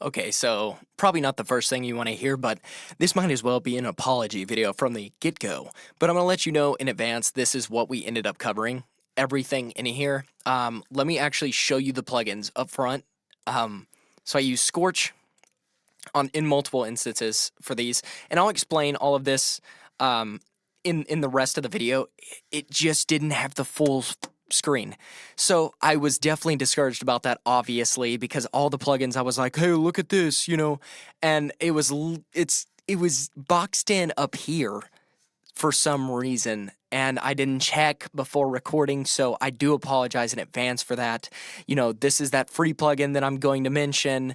Okay, so probably not the first thing you want to hear, but this might as well be an apology video from the get-go. But I'm going to let you know in advance this is what we ended up covering. Everything in here. Let me actually show you the plugins up front. So I use Scorch in multiple instances for these, and I'll explain all of this in the rest of the video. It just didn't have the full screen. So I was definitely discouraged about that, obviously, because all the plugins I was like, hey, look at this, and it was boxed in up here for some reason, and I didn't check before recording, so I do apologize in advance for that. This is that free plugin that I'm going to mention.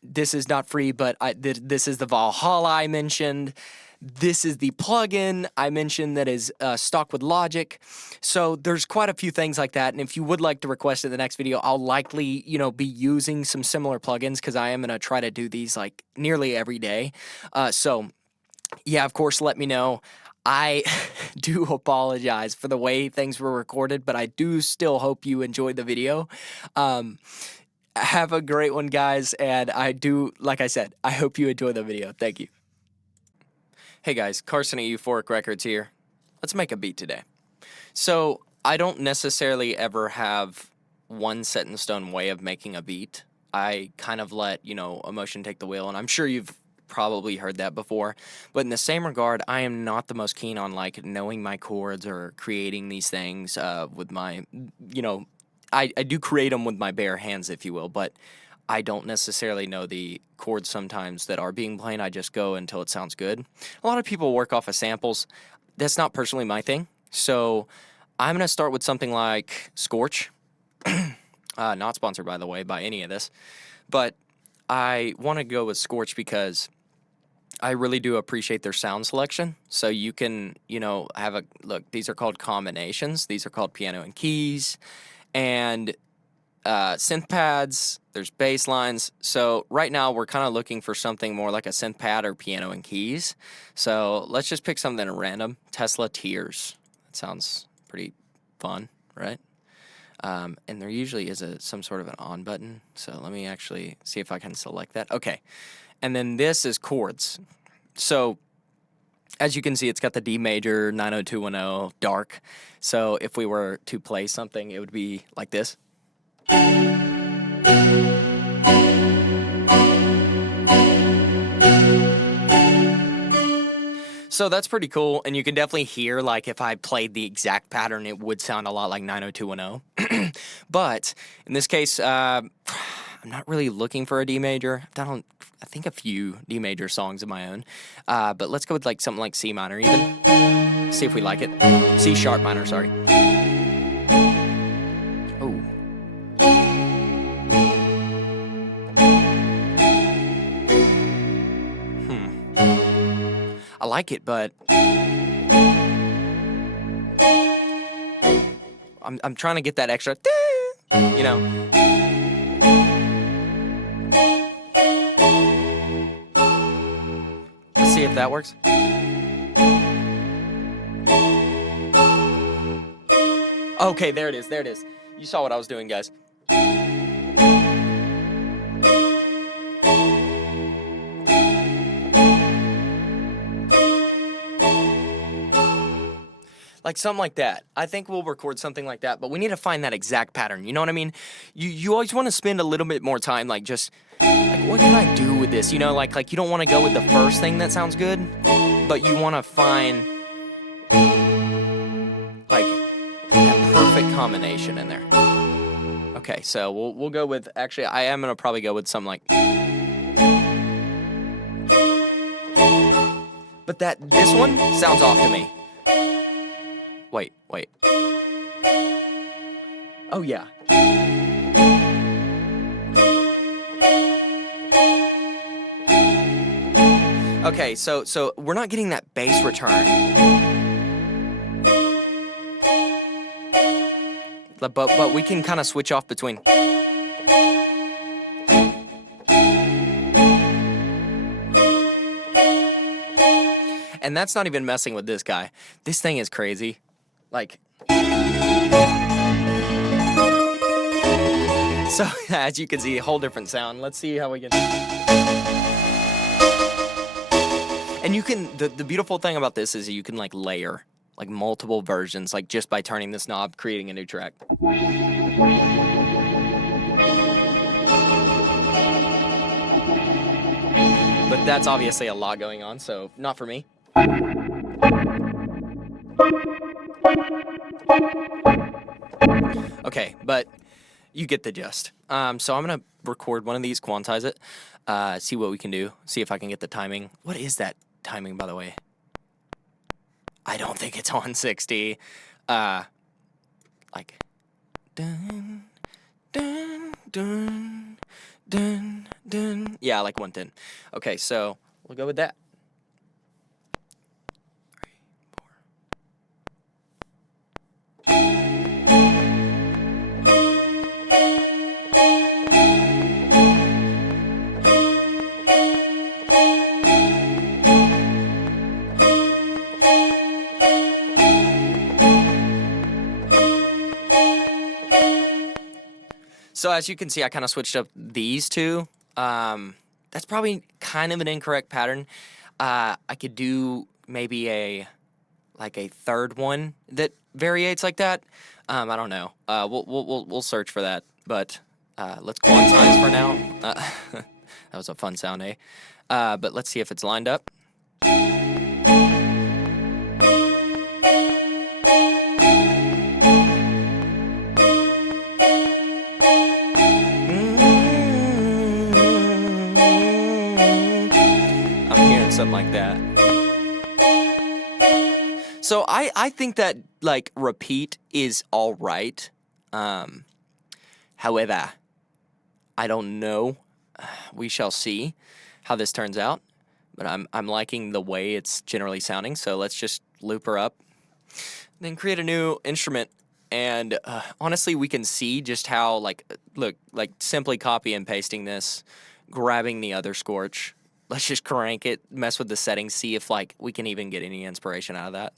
This is not free, but this is the Valhalla I mentioned. This is the plugin I mentioned that is stock with Logic. So there's quite a few things like that, and if you would like to request in the next video, I'll likely, be using some similar plugins because I am going to try to do these like nearly every day. So yeah, of course, let me know. I do apologize for the way things were recorded, but I do still hope you enjoyed the video. Have a great one, guys, and like I said, I hope you enjoy the video. Thank you. Hey guys, Carson at UforicRecords here. Let's make a beat today. So I don't necessarily ever have one set in stone way of making a beat. I kind of let, emotion take the wheel, and I'm sure you've probably heard that before, but in the same regard, I am not the most keen on like knowing my chords or creating these things with my, I do create them with my bare hands, if you will, but I don't necessarily know the chords sometimes that are being played. I just go until it sounds good. A lot of people work off of samples. That's not personally my thing, so I'm going to start with something like Scorch. Not sponsored, by the way, by any of this, but I want to go with Scorch because I really do appreciate their sound selection. So you can, have look, these are called combinations. These are called piano and keys, and synth pads. There's bass lines. So right now we're kind of looking for something more like a synth pad or piano and keys. So let's just pick something at random. Tesla Tears. That sounds pretty fun, right? And there usually is some sort of an on button. So let me actually see if I can select that. Okay. And then this is chords. So as you can see, it's got the D major, 90210, dark. So if we were to play something, it would be like this. So that's pretty cool, and you can definitely hear, like, if I played the exact pattern, it would sound a lot like 90210. But in this case, I'm not really looking for a D major. I've done, I think, a few D major songs of my own. But let's go with like something like C minor even. See if we like it. C sharp minor, sorry. Oh. I like it, but I'm trying to get that extra, Let's see if that works. Okay, there it is, there it is. You saw what I was doing, guys. Like something like that. I think we'll record something like that, but we need to find that exact pattern. You know what I mean? You always want to spend a little bit more time, like just, like, what can I do with this? Like you don't want to go with the first thing that sounds good, but you want to find, like, that perfect combination in there. Okay, so we'll go with, actually, I am going to probably go with something like, but this one sounds off to me. Wait. Oh, yeah. Okay, so we're not getting that bass return. But we can kind of switch off between. And that's not even messing with this guy. This thing is crazy. Like, So as you can see, a whole different sound. Let's see how we can. And you can, the beautiful thing about this is you can like layer like multiple versions, like just by turning this knob, creating a new track. But that's obviously a lot going on, so not for me. Okay, but you get the gist. So I'm gonna record one of these, quantize it, see what we can do, see if I can get the timing. What is that timing, by the way? I don't think it's on 60. Like, dun, dun, dun, dun, dun. Yeah, like 110. Okay, so we'll go with that. 3, 4. So as you can see, I kind of switched up these two. That's probably kind of an incorrect pattern. I could do maybe a third one that variates like that. I don't know. We'll search for that. But let's quantize for now. That was a fun sound, eh? But let's see if it's lined up. Something like that. So I think that like repeat is all right. However, I don't know. We shall see how this turns out. But I'm liking the way it's generally sounding. So let's just loop her up, then create a new instrument. And honestly, we can see just how like simply copy and pasting this, grabbing the other scorch. Let's just crank it, mess with the settings, see if like we can even get any inspiration out of that.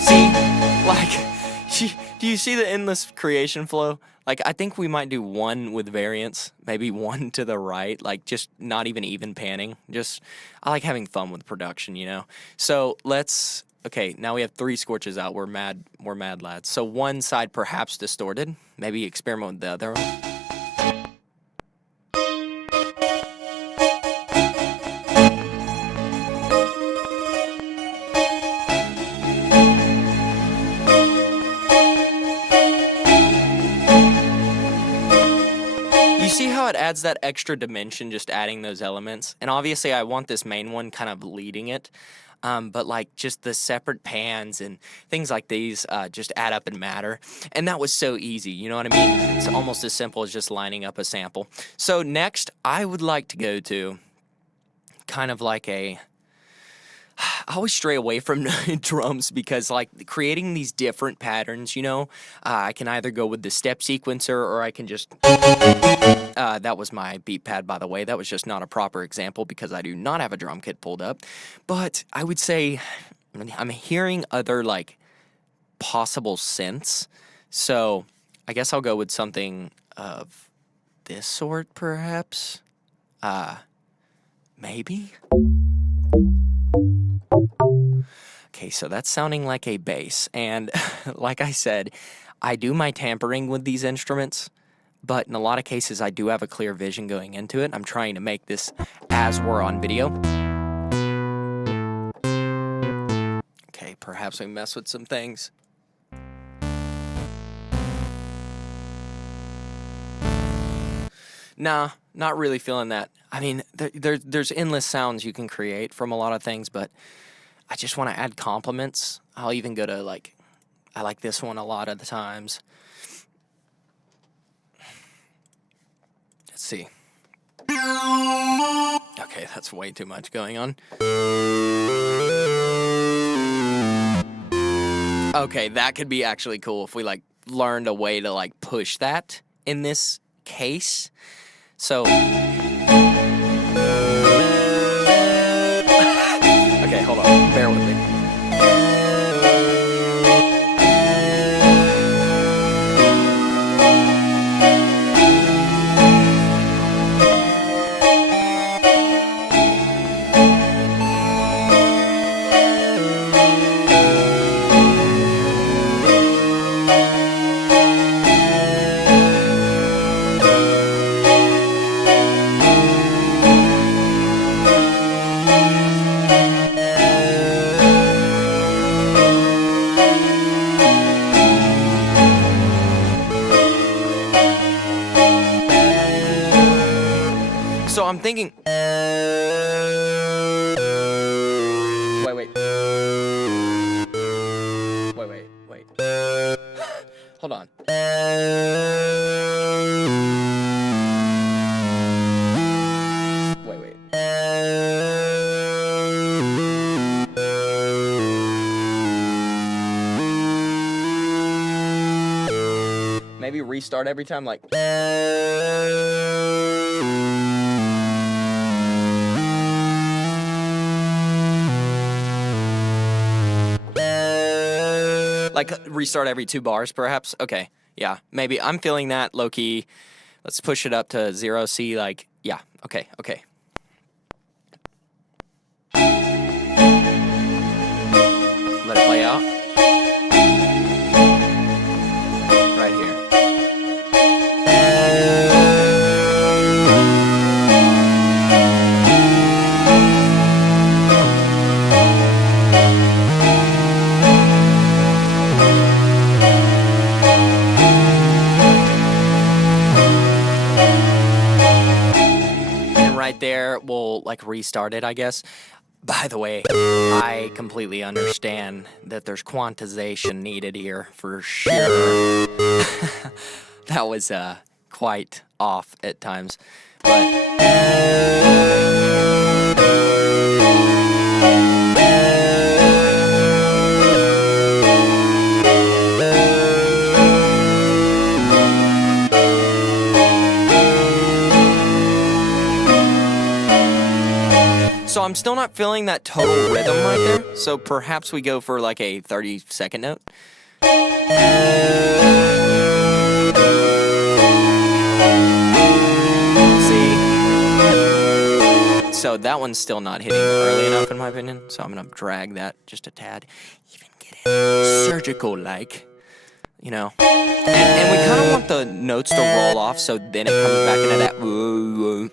See, like, do you see the endless creation flow? Like, I think we might do one with variance, maybe one to the right, like just not even panning. Just, I like having fun with production, you know? So let's. Okay, now we have 3 scorches out. We're mad lads. So one side perhaps distorted. Maybe experiment with the other one. You see how it adds that extra dimension, just adding those elements? And obviously I want this main one kind of leading it. But like just the separate pans and things like these just add up and matter. And that was so easy, you know what I mean? It's almost as simple as just lining up a sample. So next, I would like to go to kind of like I always stray away from drums because like creating these different patterns, you know, I can either go with the step sequencer or I can just... that was my beat pad, by the way. That was just not a proper example because I do not have a drum kit pulled up. But I would say I'm hearing other like possible synths. So I guess I'll go with something of this sort, perhaps. Maybe. Okay, so that's sounding like a bass. And like I said, I do my tampering with these instruments. But in a lot of cases, I do have a clear vision going into it. I'm trying to make this as we're on video. Okay, perhaps we mess with some things. Nah, not really feeling that. I mean, there's endless sounds you can create from a lot of things, but I just want to add complements. I'll even go to like, I like this one a lot of the times. Let's see. Okay, that's way too much going on. Okay, that could be actually cool if we like learned a way to like push that in this case. So okay, thinking. Wait. Hold on. Wait. Maybe restart every time, like. Like restart every 2 bars, perhaps? Okay, yeah, maybe. I'm feeling that, low-key. Let's push it up to 0, see, like, yeah, okay. Let it play out. Right here. Right there, we'll like restart it, I guess. By the way, I completely understand that there's quantization needed here for sure. That was quite off at times, but so I'm still not feeling that total rhythm right there. So perhaps we go for like a 30-second note. See? So that one's still not hitting early enough in my opinion. So I'm gonna drag that just a tad. Even get it surgical-like, you know. And we kind of want the notes to roll off so then it comes back into that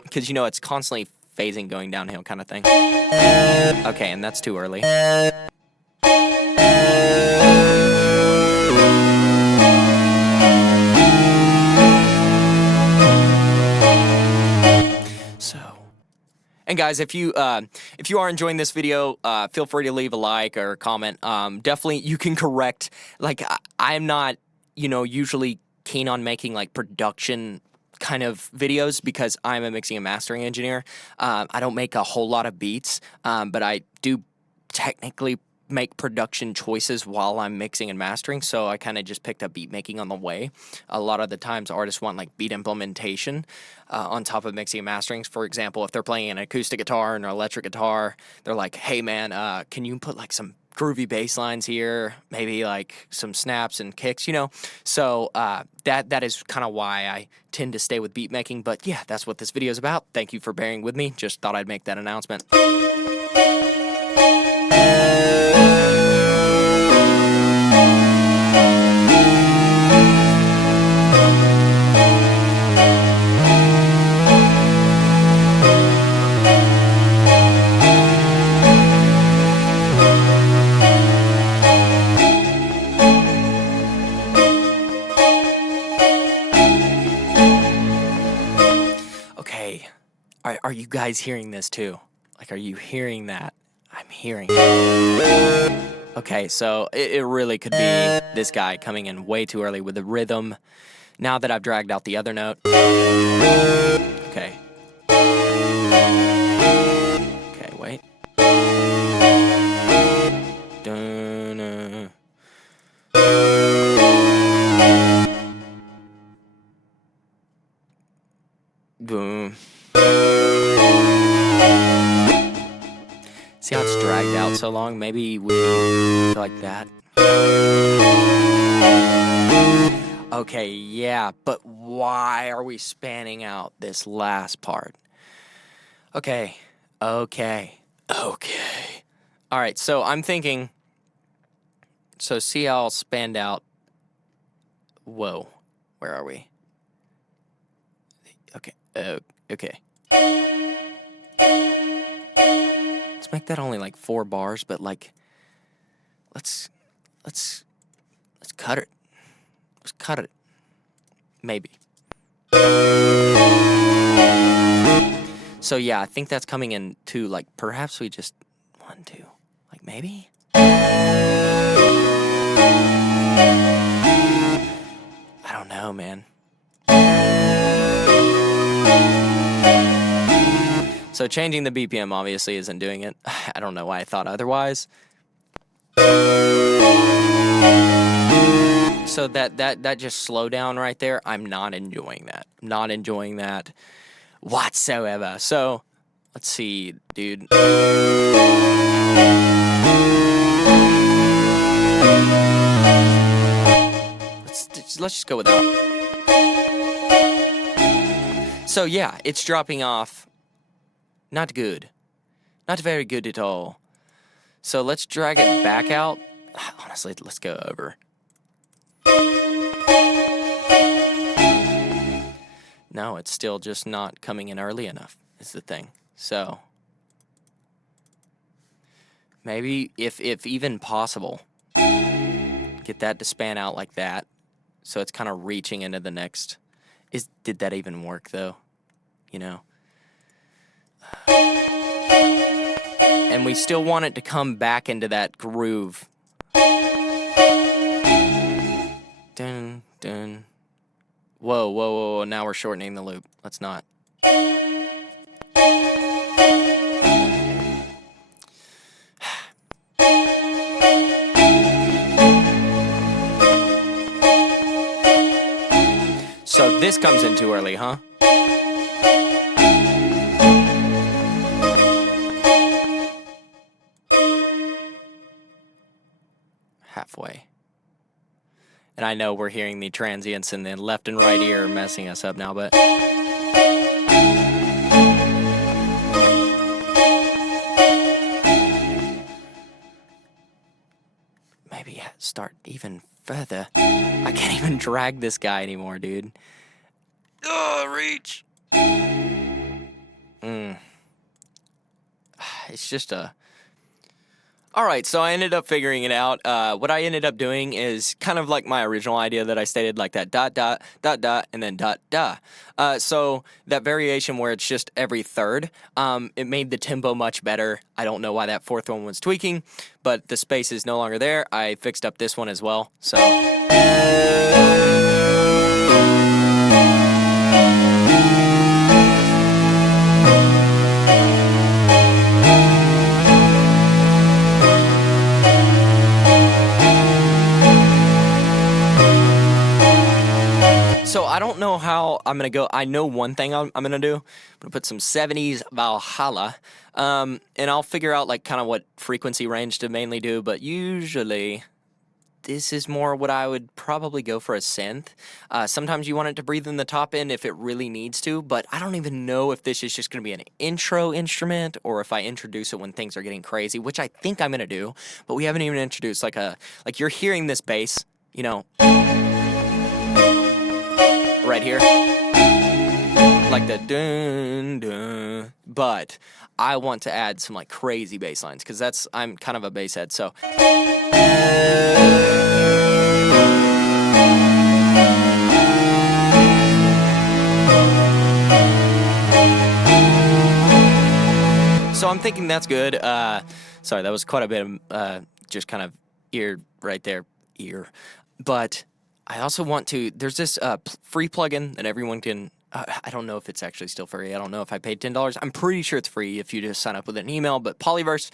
because you know it's constantly phasing going downhill kind of thing. Okay, and that's too early. So, and guys, if you are enjoying this video, feel free to leave a like or a comment. Definitely, you can correct. Like, I'm not, usually keen on making like production kind of videos because I'm a mixing and mastering engineer. I don't make a whole lot of beats, but I do technically make production choices while I'm mixing and mastering, so I kind of just picked up beat making on the way. A lot of the times artists want like beat implementation on top of mixing and mastering. For example, if they're playing an acoustic guitar and an electric guitar, they're like, hey man, can you put like some groovy bass lines here, maybe like some snaps and kicks, So that is kind of why I tend to stay with beat making. But yeah, that's what this video is about. Thank you for bearing with me. Just thought I'd make that announcement. Okay, are you guys hearing this too? Like, are you hearing that? I'm hearing it. Okay, so it really could be this guy coming in way too early with the rhythm. Now that I've dragged out the other note. Okay. Okay, wait. Dun-na. Boom. See how it's dragged out so long? Maybe we like that. Okay, yeah, but why are we spanning out this last part? Okay. All right, so I'm thinking, so see how I'll spanned out. Whoa, where are we? Okay, okay. Let's make that only like 4 bars, but like, let's cut it. Let's cut it. So yeah, I think that's coming in too. Like perhaps we just 1, 2, like maybe. I don't know, man. So changing the BPM obviously isn't doing it. I don't know why I thought otherwise. So that just slow down right there. I'm not enjoying that. Not enjoying that whatsoever. So let's see, dude. Let's just go without. So yeah, it's dropping off. Not good. Not very good at all. So let's drag it back out. Honestly, let's go over. No, it's still just not coming in early enough, is the thing. So maybe if even possible, get that to span out like that. So it's kind of reaching into the next. Did that even work though? You know? And we still want it to come back into that groove. Dun, dun. Whoa, whoa, whoa, whoa. Now we're shortening the loop. Let's not. So this comes in too early, huh? Halfway. And I know we're hearing the transients in the left and right ear messing us up now, but maybe start even further. I can't even drag this guy anymore, dude. Oh, reach. It's just a... Alright, so I ended up figuring it out. What I ended up doing is kind of like my original idea that I stated, like that dot, dot, dot, dot, and then dot, dot. So that variation where it's just every third, it made the tempo much better. I don't know why that fourth one was tweaking, but the space is no longer there. I fixed up this one as well, so... So I don't know how I'm going to go. I know one thing I'm going to do. I'm going to put some 70s Valhalla, and I'll figure out like kind of what frequency range to mainly do, but usually this is more what I would probably go for a synth. Sometimes you want it to breathe in the top end if it really needs to, but I don't even know if this is just going to be an intro instrument or if I introduce it when things are getting crazy, which I think I'm going to do, but we haven't even introduced like you're hearing this bass, you know, right here, like the dun dun, but I want to add some like crazy bass lines because I'm kind of a bass head, so I'm thinking that's good. Sorry, that was quite a bit of just kind of ear right there, but I also want to, there's this free plugin that everyone can, I don't know if it's actually still free. I don't know if I paid $10. I'm pretty sure it's free if you just sign up with an email, but Polyverse,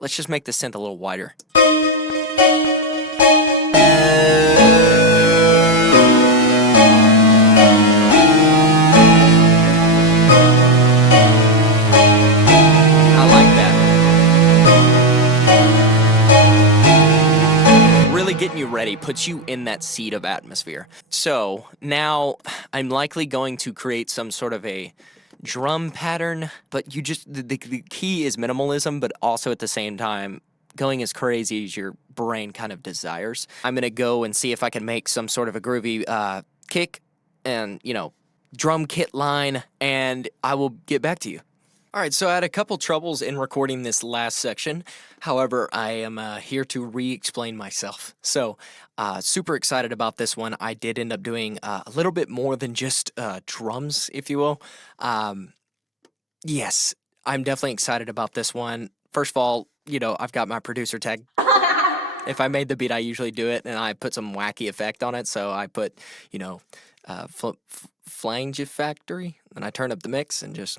let's just make the synth a little wider. I like that. Really getting you ready, puts you in that seat of atmosphere. So now I'm likely going to create some sort of a drum pattern, but you just, the key is minimalism, but also at the same time, going as crazy as your brain kind of desires. I'm going to go and see if I can make some sort of a groovy kick and, you know, drum kit line, and I will get back to you. Alright, so I had a couple troubles in recording this last section. However, I am here to re-explain myself. So, super excited about this one. I did end up doing a little bit more than just drums, if you will. Yes, I'm definitely excited about this one. First of all, I've got my producer tag. If I made the beat, I usually do it, and I put some wacky effect on it. So I put, flange factory, and I turn up the mix and just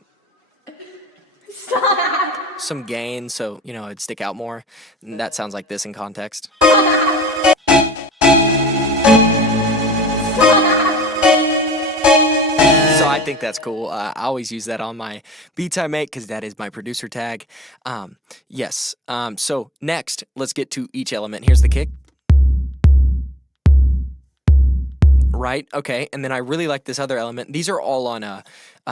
some gain, so it'd stick out more. And that sounds like this in context. So I think that's cool. I always use that on my beats I make because that is my producer tag. Yes. So next, let's get to each element. Here's the kick. Right, okay, and then I really like this other element. These are all on a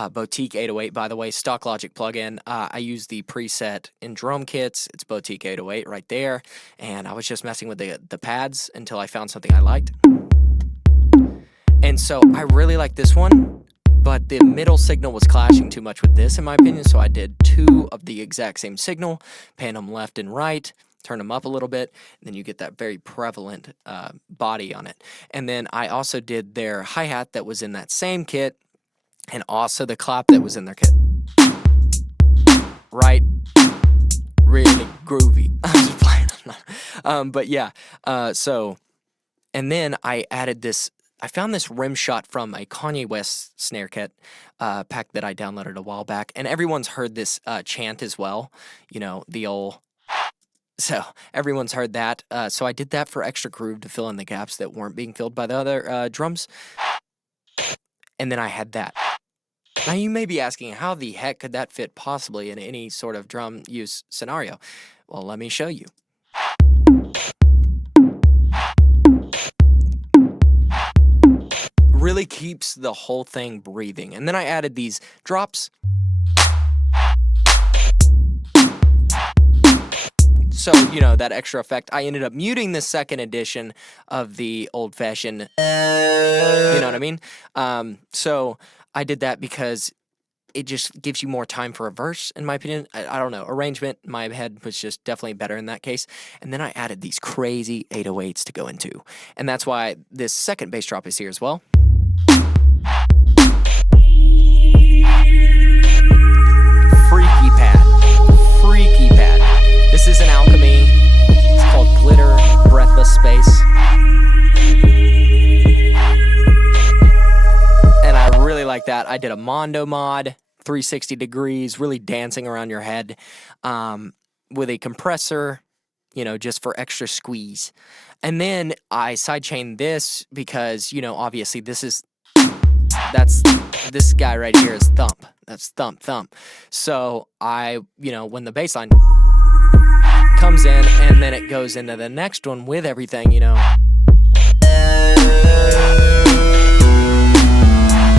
Boutique 808, by the way, Stock Logic plugin. I use the preset in drum kits. It's Boutique 808 right there, and I was just messing with the pads until I found something I liked. And so I really like this one, but the middle signal was clashing too much with this, in my opinion, so I did two of the exact same signal, pan them left and right, turn them up a little bit, and then you get that very prevalent body on it. And then I also did their hi-hat that was in that same kit, and also the clap that was in their kit. Right? Really groovy. I'm just playing. But yeah, and then I added this. I found this rim shot from a Kanye West snare kit pack that I downloaded a while back, and everyone's heard this chant as well. The old. So everyone's heard that. So I did that for extra groove to fill in the gaps that weren't being filled by the other drums. And then I had that. Now you may be asking, how the heck could that fit possibly in any sort of drum use scenario? Well, let me show you. Really keeps the whole thing breathing. And then I added these drops. So, that extra effect. I ended up muting the second edition of the old-fashioned, you know what I mean? So I did that because it just gives you more time for a verse, in my opinion. I don't know. Arrangement in my head was just definitely better in that case. And then I added these crazy 808s to go into. And that's why this second bass drop is here as well. Freaky pad. Freaky pad. This is an Alchemy. It's called Glitter Breathless Space. And I really like that. I did a Mondo mod, 360 degrees, really dancing around your head with a compressor, just for extra squeeze. And then I sidechained this because, obviously this guy right here is thump. That's thump. So when the bass line comes in and then it goes into the next one with everything, you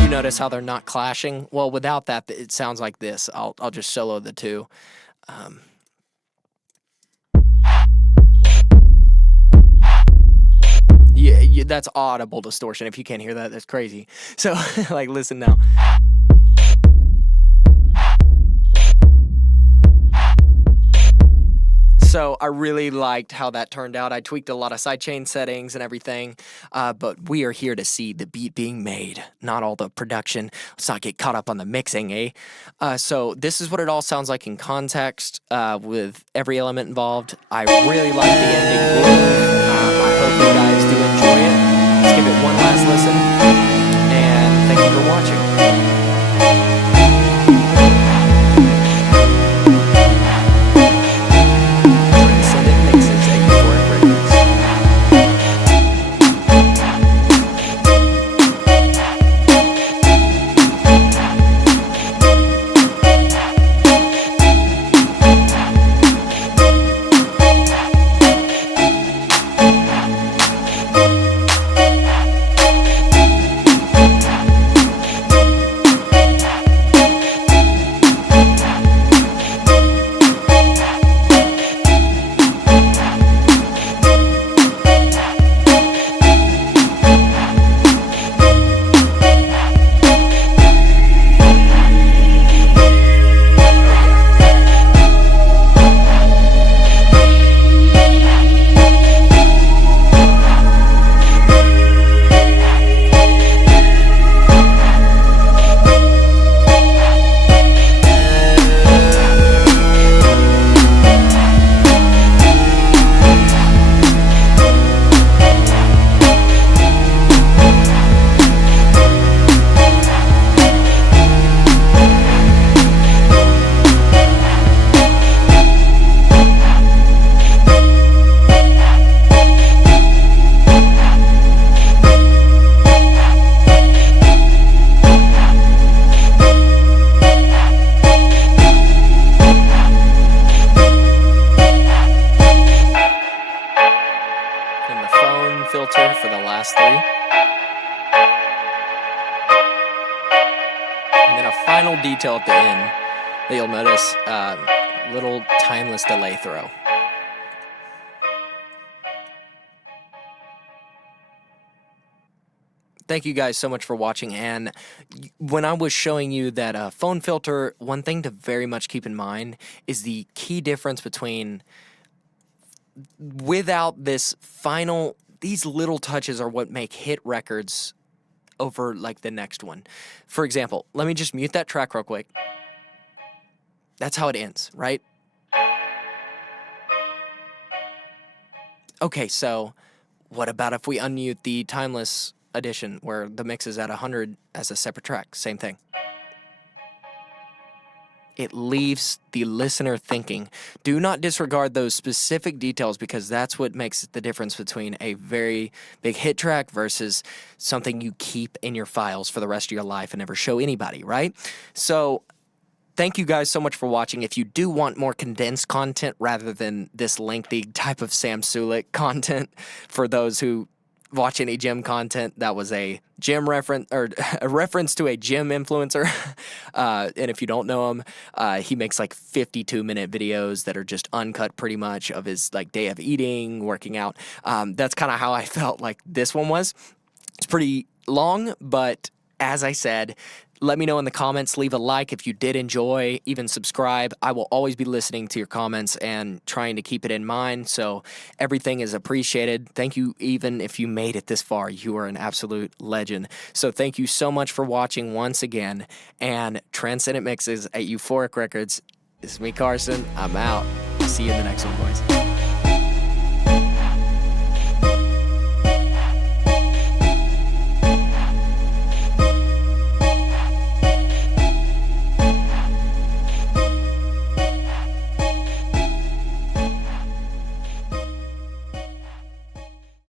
notice how they're not clashing? Well, without that, it sounds like this. I'll just solo the two. Yeah, that's audible distortion. If you can't hear that, that's crazy. So, listen now. So I really liked how that turned out. I tweaked a lot of sidechain settings and everything, but we are here to see the beat being made, not all the production. Let's not get caught up on the mixing, eh? So this is what it all sounds like in context with every element involved. I really like the ending groove. I hope you guys do enjoy it. Let's give it one last listen, and thank you for watching. And the phone filter for the last three. And then a final detail at the end that you'll notice, little timeless delay throw. Thank you guys so much for watching, and when I was showing you that phone filter, one thing to very much keep in mind is the key difference between without this final, these little touches are what make hit records over like the next one. For example, let me just mute that track real quick. That's how it ends, right? Okay, so what about if we unmute the timeless edition where the mix is at 100 as a separate track? Same thing. It leaves the listener thinking. Do not disregard those specific details because that's what makes the difference between a very big hit track versus something you keep in your files for the rest of your life and never show anybody, right? So thank you guys so much for watching. If you do want more condensed content rather than this lengthy type of Sam Sulik content, for those who watch any gym content, that was a gym reference, or a reference to a gym influencer. And if you don't know him, he makes like 52-minute videos that are just uncut pretty much of his like day of eating, working out. That's kind of how I felt like this one was. It's pretty long, but as I said, let me know in the comments, leave a like if you did enjoy, even subscribe. I will always be listening to your comments and trying to keep it in mind, so everything is appreciated. Thank you, even if you made it this far. You are an absolute legend. So thank you so much for watching once again, and Transcendent Mixes at Euphoric Records. This is me, Carson. I'm out. See you in the next one, boys.